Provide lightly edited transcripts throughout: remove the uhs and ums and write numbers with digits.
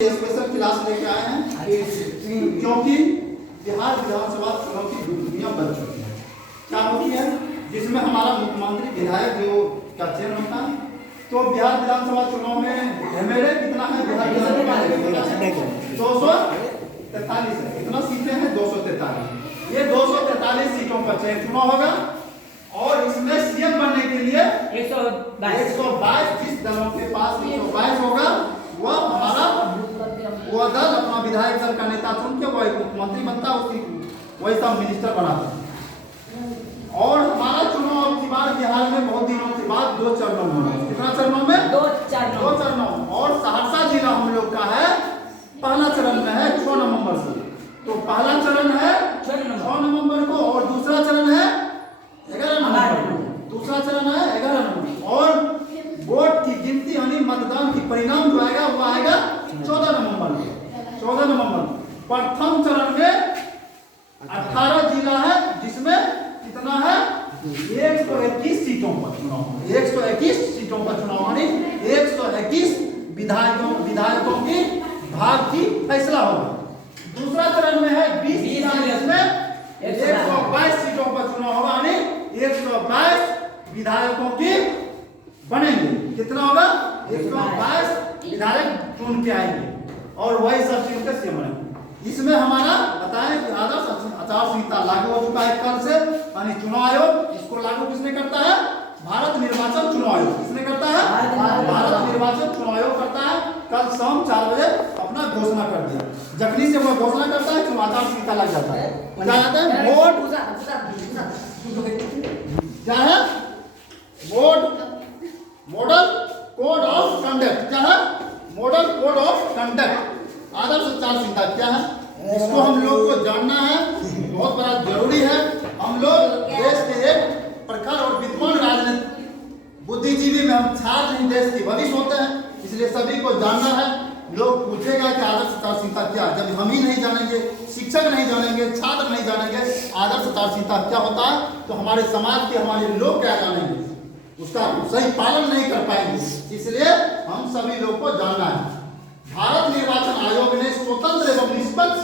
Special class लेके आए हैं क्योंकि बिहार विधानसभा चुनाव की दुनिया बन चुकी है। क्या होती है जिसमें हमारा मुख्यमंत्री विधायक जो का चयन होता है। तो बिहार विधानसभा चुनाव में एमएलए कितना है बिहार विधानसभा 243 है। कितना सीटें हैं 243। ये 243 सीटों पर चुनाव होगा और इसमें सीएम बनने के लिए 122 जिस दलों के पास 122 होगा वह हमारा वो दल अपना विधायक दल का नेता चुन के वो मुख्यमंत्री बनता है, उसकी वैसा मिनिस्टर बनाता है। और हमारा चुनाव की बार बिहार में बहुत दिनों के बाद 2 चरणों में होगा। कितना चरणों में? 2 चरणों। और सहरसा जिला हम लोग का है पहला चरण में है 6 नवंबर से। तो पहला चरण है 6 नवंबर को और दूसरा चरण है 11 नवंबर को। दूसरा चरण है 11 नवंबर और वोट की गिनती यानी मतदान की परिणाम जो आएगा वो आएगा 14 नवंबर। प्रथम चरण में 18 जिला है जिसमें कितना है 121 सीटों पर चुनाव। 121 सीटों पर चुनाव यानी 121 विधायकों की भाग की फैसला होगा। दूसरा चरण में है 20 जिला जिसमें 122 सीटों पर चुनाव होगा यानी 122 विधायकों की बनेंगे। कितना होगा 122 विधायक चुन के आएंगे और वही सब चीज का सीएम बनेंगे। इसमें हमारा बताएं कि आदर्श आचार संहिता लागू हो चुका है कल से यानी चुनाव आयोग इसको लागू किसने करता है? भारत निर्वाचन चुनाव आयोग। किसने करता है? भारत निर्वाचन चुनाव आयोग करता है। कल शाम 4 बजे अपना घोषणा कर दिया। जखनी से वो घोषणा करता है चुनाव आचार संहिता लग जाता है। क्या कहते हैं वोट क्या है vote model code of conduct. क्या है मॉडल कोड ऑफ कंडक्ट आदर्श आचार संहिता क्या है इसको हम लोग को जानना है, बहुत बड़ा जरूरी है। हम लोग देश के एक प्रखर और विद्वान राजनीतिक बुद्धिजीवी में हम छात्र नहीं देश के भविष्य होते हैं, इसलिए सभी को जानना है। लोग पूछेगा कि आदर्श आचार संहिता क्या है, जब हम ही नहीं जानेंगे, शिक्षक नहीं जानेंगे, छात्र नहीं जानेंगे आदर्श आचार संहिता क्या होता है तो हमारे समाज के हमारे लोग क्या जानेंगे, उसका सही पालन नहीं कर पाएंगे। इसलिए हम सभी लोग को जानना है। भारत निर्वाचन आयोग ने स्वतंत्र एवं निष्पक्ष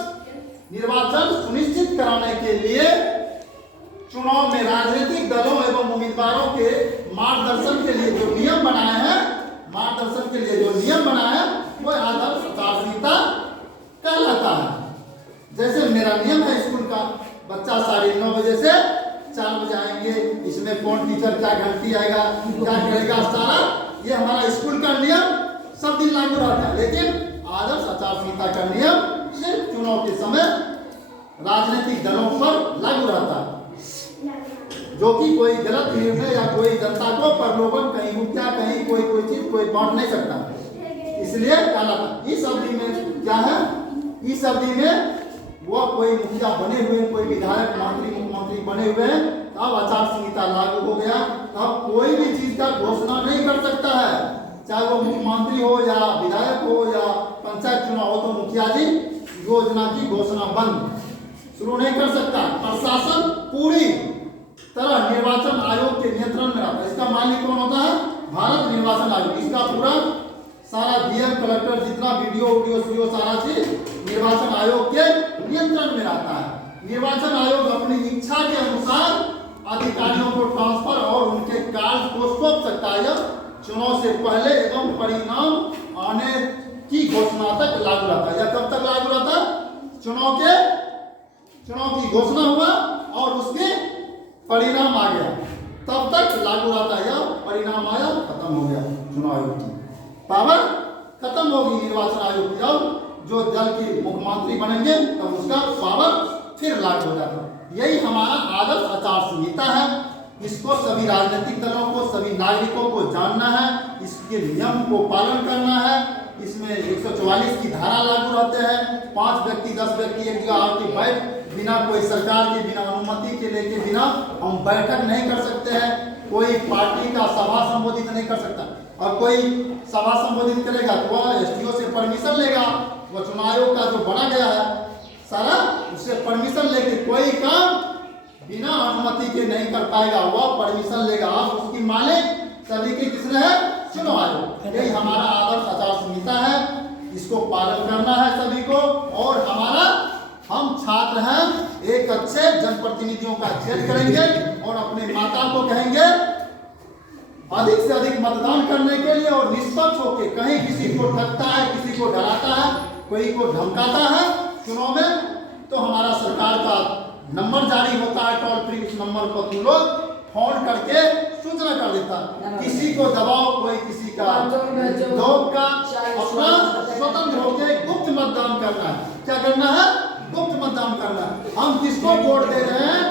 निर्वाचन सुनिश्चित कराने के लिए चुनाव में राजनीतिक दलों एवं उम्मीदवारों के मार्गदर्शन के लिए जो नियम बनाए हैं वो आदर्श आचार संहिता कहलाता है। जैसे मेरा नियम है स्कूल का, बच्चा 9:30 बजे से 4 बजे आएंगे, इसमें कौन टीचर क्या घंटी आएगा क्या करेगा सारा ये हमारा स्कूल का नियम सब दिन लागू रहता है। लेकिन आदर्श आचार संहिता का नियम सिर्फ चुनाव के समय राजनीतिक दलों पर लागू रहता है, जो कि कोई गलत निर्णय या कोई जनता को प्रलोभन कहीं मुखिया कहीं कोई चीज कोई बांट नहीं सकता। इसलिए इस अवधि में क्या है, इस अवधि में वो कोई मुखिया बने हुए कोई विधायक मंत्री मुख्यमंत्री बने हुए हैं तब आचार संहिता लागू हो गया। तब कोई भी चीज का घोषणा नहीं कर सकता है, चाहे वो मुख्यमंत्री हो या विधायक हो या पंचायत चुनाव हो तो मुखिया जी योजना की घोषणा बंद शुरू नहीं कर सकता। प्रशासन पूरी तरह निर्वाचन आयोग के नियंत्रण में रहता है। इसका मालिक कौन होता है? भारत निर्वाचन आयोग। इसका पूरा सारा डीएम कलेक्टर जितना वीडियो सारा चीज निर्वाचन आयोग के नियंत्रण में रहता है। निर्वाचन आयोग अपनी इच्छा के अनुसार अधिकारियों को ट्रांसफर और उनके कार्य को सौंप सकता है चुनाव से पहले एवं परिणाम आने की घोषणा तक लागू रहता है। या कब तक लागू रहता है? चुनाव की घोषणा हुआ और उसके परिणाम आ गया तब तक लागू रहता है। या परिणाम आया खत्म हो गया, चुनाव आयोग की पावर खत्म होगी। निर्वाचन आयोग जब जो दल के मुख्यमंत्री बनेंगे तब उसका पावर फिर लागू हो जाता है। यही हमारा आदर्श आचार संहिता है। इसको सभी राजनीतिक दलों को सभी नागरिकों को जानना है, इसके नियम को पालन करना है। इसमें 144 की धारा लागू रहते हैं। 5 व्यक्ति 10 व्यक्ति एक जगह आके बैठ बिना कोई सरकार के बिना अनुमति के लेके बिना हम बैठक नहीं कर सकते हैं। कोई पार्टी का सभा संबोधित नहीं कर सकता और कोई सभा संबोधित करेगा तो वह एसडीओ से परमिशन लेगा। वो चुनाव आयोग का जो बना गया है सारा उससे परमिशन लेके कोई काम बिना अनुमति के नहीं कर पाएगा, वह परमिशन लेगा। आप उसकी मालिक सभी के किसने है? चुनाव आयोग। यही हमारा आदर्श आचार संहिता है। इसको पालन करना है सभी को। और हमारा हम छात्र हैं, एक अच्छे जनप्रतिनिधियों का चयन करेंगे और अपने माता को कहेंगे अधिक से अधिक मतदान करने के लिए, और निष्पक्ष होकर, कहीं किसी को ठगता है, किसी को डराता है, कोई को धमकाता है चुनाव में, तो हमारा सरकार का नंबर जारी होता है टोल फ्री, उस नंबर पर तुम लोग फोन करके सूचना कर देता। किसी को दबाव, कोई किसी का लोग का, अपना स्वतंत्र होकर गुप्त मतदान करना है। क्या करना है? गुप्त मतदान करना है। हम किसको वोट दे रहे हैं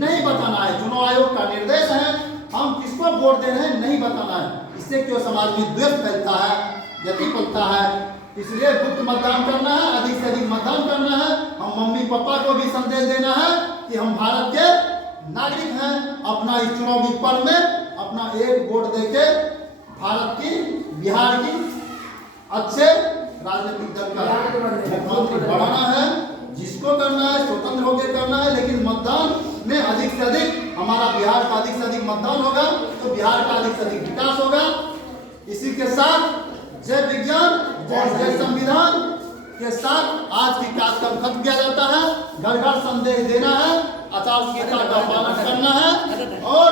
नहीं बताना है, चुनाव आयोग का निर्देश है। हम किसको वोट दे रहे हैं नहीं बताना है। इससे क्यों समाज में द्वेष फैलता है, गति पलता है। इसलिए गुप्त मतदान करना है, अधिक से अधिक मतदान करना है। हम मम्मी पापा को भी संदेश देना है कि हम भारत के नागरिक हैं। अपना इस चुनावी पर्व में अपना एक वोट देके भारत की, बिहार की अच्छे राजनीतिक दल का मुख्यमंत्री बनाना है। जिसको करना है स्वतंत्र होकर करना है, लेकिन मतदान में अधिक से अधिक, हमारा बिहार का अधिक से अधिक मतदान होगा तो बिहार का अधिक से अधिक विकास होगा। इसी के साथ जय विज्ञान और जय संविधान के साथ आज की कार्यक्रम खत्म किया जाता है। घर घर संदेश देना है, आचार संहिता का पालन करना है, और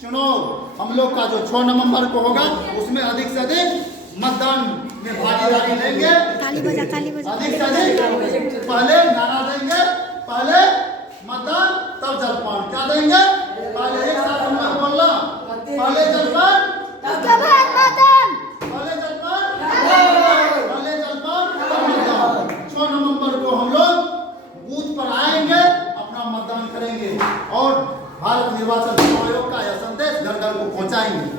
चुनाव हम लोग का जो 6 नवंबर को होगा उसमें अधिक से अधिक मतदान में भागीदारी लेंगे। अधिक से अधिक पहले नारा देंगे, पहले मतदान तब जलपान। क्या देंगे? पहले एक साथ हम लोग बोलना, पहले जलपान, पहले जलपान, पहले जलपान तब मतदान। 6 नवंबर को हम लोग बूथ पर आएंगे, अपना मतदान करेंगे और भारत निर्वाचन आयोग का यह संदेश घर घर को पहुंचाएंगे।